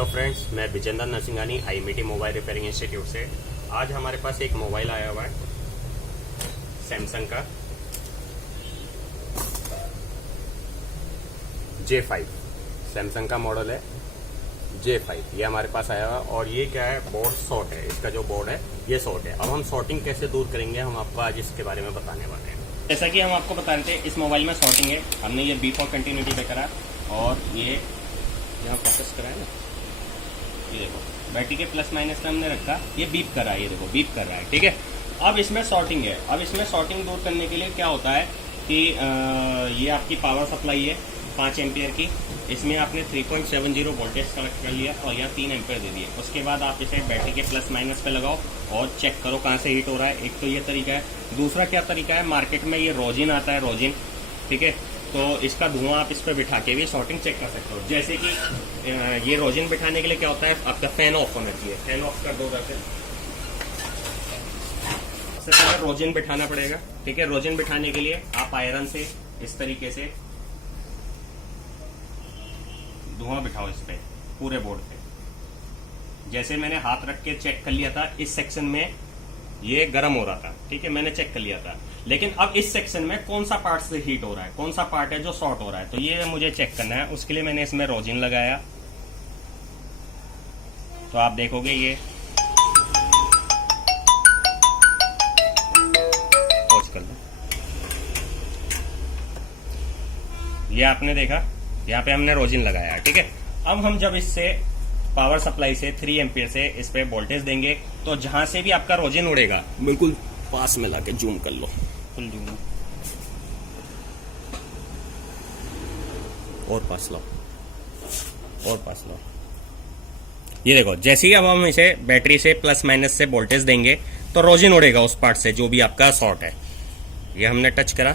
Hello friends, मैं Vijendra Narsinghani IMT mobile repairing institute से। आज हमारे पास एक मोबाइल आया हुआ है सैमसंग का J5। सैमसंग का मॉडल है J5। ये हमारे पास आया हुआ है और ये क्या है, बोर्ड शॉर्ट है। इसका जो बोर्ड है ये शॉर्ट है। अब हम शॉर्टिंग कैसे दूर करेंगे, हम आपको आज इसके बारे में बताने वाले हैं। जैसा कि हम आपको बता रहे थे, इस मोबाइल में शॉर्टिंग है। हमने ये B फॉर कंटिन्यूटी पे करा और ये यहाँ फोकस करा है ना, ये देखो बैटरी के प्लस माइनस पे हमने रखा, ये बीप कर रहा है, ये देखो बीप कर रहा है। ठीक है, अब इसमें शॉर्टिंग है। अब इसमें शॉर्टिंग दूर करने के लिए क्या होता है कि ये आपकी पावर सप्लाई है 5 एम्पियर की। इसमें आपने 3.70 वोल्टेज कनेक्ट कर लिया और यहाँ 3 एम्पियर दे दिए। उसके बाद आप इसे बैटरी के प्लस माइनस पे लगाओ और चेक करो कहाँ से हीट हो रहा है। एक तो ये तरीका है। दूसरा क्या तरीका है, मार्केट में ये रोजिन आता है, रोजिन। ठीक है, तो इसका धुआं आप इस पर बिठा के भी शॉर्टिंग चेक कर सकते हो। जैसे कि ये रोजिन बिठाने के लिए क्या होता है, आपका फैन ऑफ होना चाहिए। फैन ऑफ कर दो वैसे। सबसे पहले रोजिन बिठाना पड़ेगा। ठीक है, रोजिन बिठाने के लिए आप आयरन से इस तरीके से धुआं बिठाओ इस पे, पूरे बोर्ड पे। जैसे मैंने हाथ रख के चेक कर लिया था, इस सेक्शन में ये गर्म हो रहा था। ठीक है, मैंने चेक कर लिया था। लेकिन अब इस सेक्शन में कौन सा पार्ट से हीट हो रहा है, कौन सा पार्ट है जो शॉर्ट हो रहा है, तो ये मुझे चेक करना है। उसके लिए मैंने इसमें रोजिन लगाया। तो आप देखोगे ये पॉज कर लो, ये आपने देखा, यहाँ पे हमने रोजिन लगाया। ठीक है, अब हम जब इससे पावर सप्लाई से 3 एम्पियर से इस पे वोल्टेज देंगे, तो जहां से भी आपका रोजिन उड़ेगा, बिल्कुल पास में लाके जूम कर लो, फुल जूम, और पास लो, और पास लो। ये देखो, जैसे ही अब हम इसे बैटरी से प्लस माइनस से वोल्टेज देंगे तो रोजिन उड़ेगा उस पार्ट से जो भी आपका शॉर्ट है। ये हमने टच करा,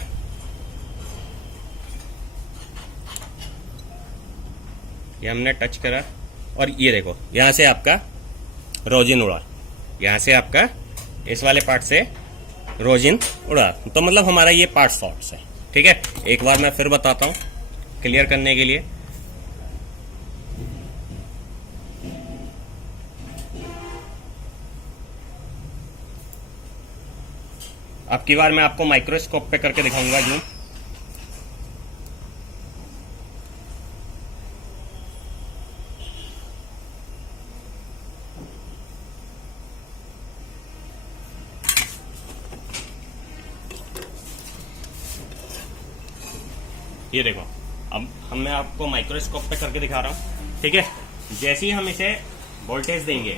ये हमने टच करा और ये देखो यहां से आपका रोजिन उड़ा, यहां से आपका इस वाले पार्ट से रोजिन उड़ा। तो मतलब हमारा ये पार्ट शॉर्ट है। ठीक है, एक बार मैं फिर बताता हूं क्लियर करने के लिए। अब की बार मैं आपको माइक्रोस्कोप पे करके दिखाऊंगा जूम। ये देखो, अब मैं आपको माइक्रोस्कोप पे करके दिखा रहा हूं। ठीक है, जैसे ही हम इसे वोल्टेज देंगे,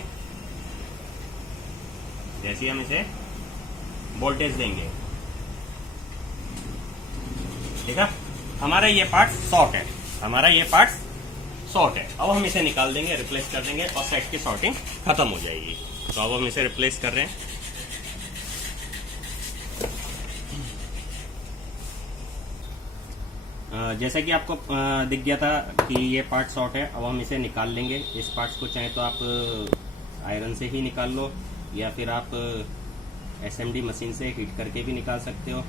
जैसे ही हम इसे वोल्टेज देंगे, ठीक है, हमारा ये पार्ट शॉर्ट है, हमारा ये पार्ट शॉर्ट है। अब हम इसे निकाल देंगे, रिप्लेस कर देंगे और सेट की शॉर्टिंग खत्म हो जाएगी। तो अब हम इसे रिप्लेस कर रहे हैं। जैसा कि आपको दिख गया था कि ये पार्ट शॉर्ट है। अब हम इसे निकाल लेंगे। इस पार्ट्स को चाहे तो आप आयरन से ही निकाल लो या फिर आप SMD मशीन से हीट करके भी निकाल सकते हो।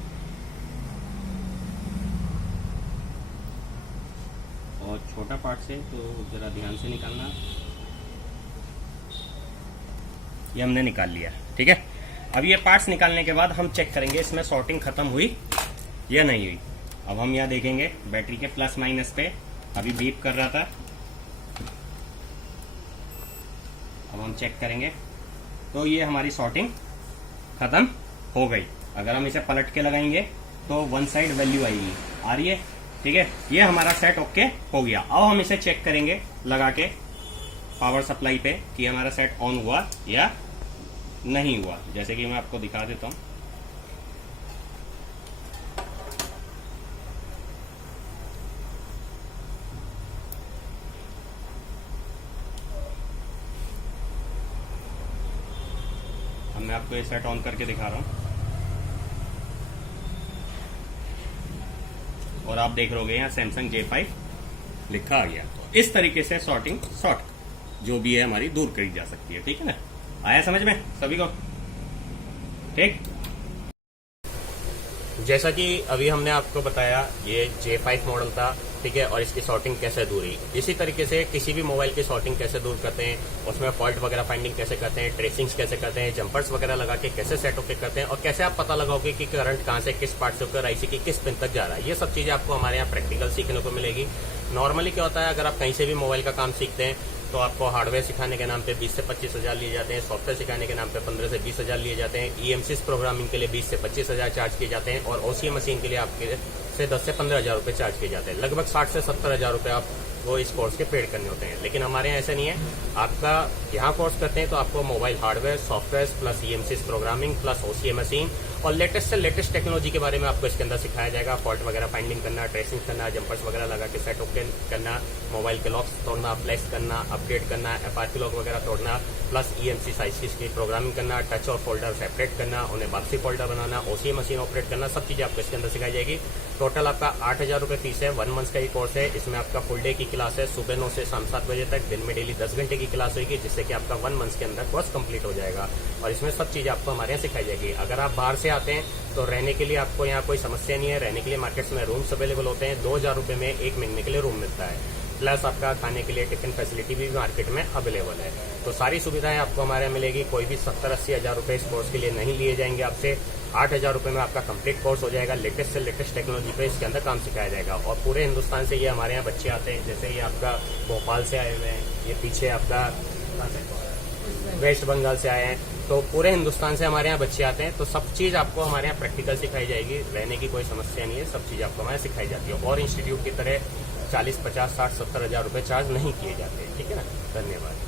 और छोटा पार्ट से तो जरा ध्यान से निकालना। ये हमने निकाल लिया। ठीक है, अब ये पार्ट्स निकालने के बाद हम चेक करेंगे इसमें शॉर्टिंग खत्म हुई या नहीं हुई। अब हम यहाँ देखेंगे बैटरी के प्लस माइनस पे अभी बीप कर रहा था। अब हम चेक करेंगे तो ये हमारी शॉर्टिंग खत्म हो गई। अगर हम इसे पलट के लगाएंगे तो वन साइड वैल्यू आएगी, आ रही है। ठीक है, ये हमारा सेट ओके हो गया। अब हम इसे चेक करेंगे लगा के पावर सप्लाई पे कि हमारा सेट ऑन हुआ या नहीं हुआ। जैसे कि मैं आपको दिखा देता हूँ। मैं आपको ये सेट ऑन करके दिखा रहा हूं और आप देख रहोगे यहाँ सैमसंग J5 लिखा आ गया। तो इस तरीके से शॉर्टिंग शॉर्ट जो भी है हमारी दूर करी जा सकती है। ठीक है ना, आया समझ में सभी को? ठीक, जैसा कि अभी हमने आपको बताया ये J5 मॉडल था ठीक है, और इसकी सॉर्टिंग कैसे दूरी। इसी तरीके से किसी भी मोबाइल की सॉर्टिंग कैसे दूर करते हैं, उसमें फॉल्ट वगैरह फाइंडिंग कैसे करते हैं, ट्रेसिंग्स कैसे करते हैं, जंपर्स वगैरह लगा के कैसे सेट होके करते हैं, और कैसे आप पता लगाओगे कि करंट कहाँ से किस पार्ट से होकर आईसी की किस पिन तक जा रहा है। ये सब चीजें आपको हमारे यहाँ प्रैक्टिकल सीखने को मिलेगी। नॉर्मली क्या होता है, अगर आप कहीं से भी मोबाइल का काम सीखते हैं तो आपको हार्डवेयर सिखाने के नाम पे 20 से 25 हजार लिए जाते हैं, सॉफ्टवेयर सिखाने के नाम पे 15 से 20 हजार लिए जाते हैं, ईएमसीस प्रोग्रामिंग के लिए 20 से 25 हजार चार्ज किए जाते हैं, और ओसीएम मशीन के लिए आपके से 10 से 15 हजार रुपए चार्ज किए जाते हैं। लगभग 60 से 70 हजार रुपए आप वो इस कोर्स के पेड करने होते हैं। लेकिन हमारे यहाँ ऐसा नहीं है, आपका यहाँ कोर्स करते हैं तो आपको mobile hardware, software plus EMCs programming plus OCM machine और लेटेस्ट से लेटेस्ट टेक्नोलॉजी के बारे में आपको इसके अंदर सिखाया जाएगा। फॉल्ट वगैरह फाइंडिंग करना, ट्रेसिंग करना, जंपर्स वगैरह लगा के सेट ओके करना, मोबाइल के लॉक्स तोड़ना, फ्लैश करना, अपडेट करना, एफआरपी लॉक वगैरह तोड़ना, प्लस ईएमसी साइसिस की प्रोग्रामिंग करना, टच और फोल्डर सेपरेट करना, उन्हें वापसी फोल्डर बनाना, ओसीएम मशीन ऑपरेट करना, सब चीजें आपको इसके अंदर सिखाई जाएगी। टोटल आपका 8,000 रुपए फीस है। 1 मंथ का ये कोर्स है। इसमें आपका फुल डे की क्लास है, सुबह 9 से शाम 7 बजे तक, दिन में डेली 10 घंटे की क्लास होगी, जिससे कि आपका 1 मंथ के अंदर कोर्स कंप्लीट हो जाएगा। और इसमें सब चीजें आपको हमारे यहाँ सिखाई जाएगी। अगर आप बाहर से आते हैं तो रहने के लिए आपको यहाँ कोई समस्या नहीं है। रहने के लिए मार्केट्स में रूम्स अवेलेबल होते हैं। 2,000 रुपए में 1 महीने के लिए रूम मिलता है, प्लस आपका खाने के लिए टिफिन फैसिलिटी भी मार्केट में अवेलेबल है। तो सारी सुविधाएं आपको हमारे यहाँ मिलेगी। कोई भी 70-80 हजार रुपए इस कोर्स के लिए नहीं लिए जाएंगे आपसे। 8,000 रुपए में आपका कंप्लीट कोर्स हो जाएगा। लेटेस्ट से लेटेस्ट टेक्नोलॉजी पे इसके अंदर काम सिखाया जाएगा। और पूरे हिंदुस्तान से ये हमारे यहाँ बच्चे आते हैं। जैसे ये आपका भोपाल से आए हुए हैं, ये पीछे आपका वेस्ट बंगाल से आए हैं। तो पूरे हिंदुस्तान से हमारे यहाँ बच्चे आते हैं। तो सब चीज आपको हमारे यहाँ प्रैक्टिकल सिखाई जाएगी। रहने की कोई समस्या नहीं है, सब चीज आपको हमारे सिखाई जाती है। और इंस्टीट्यूट की तरह 40, 50, 60, 70 हजार रुपए चार्ज नहीं किए जाते। ठीक है ना, धन्यवाद।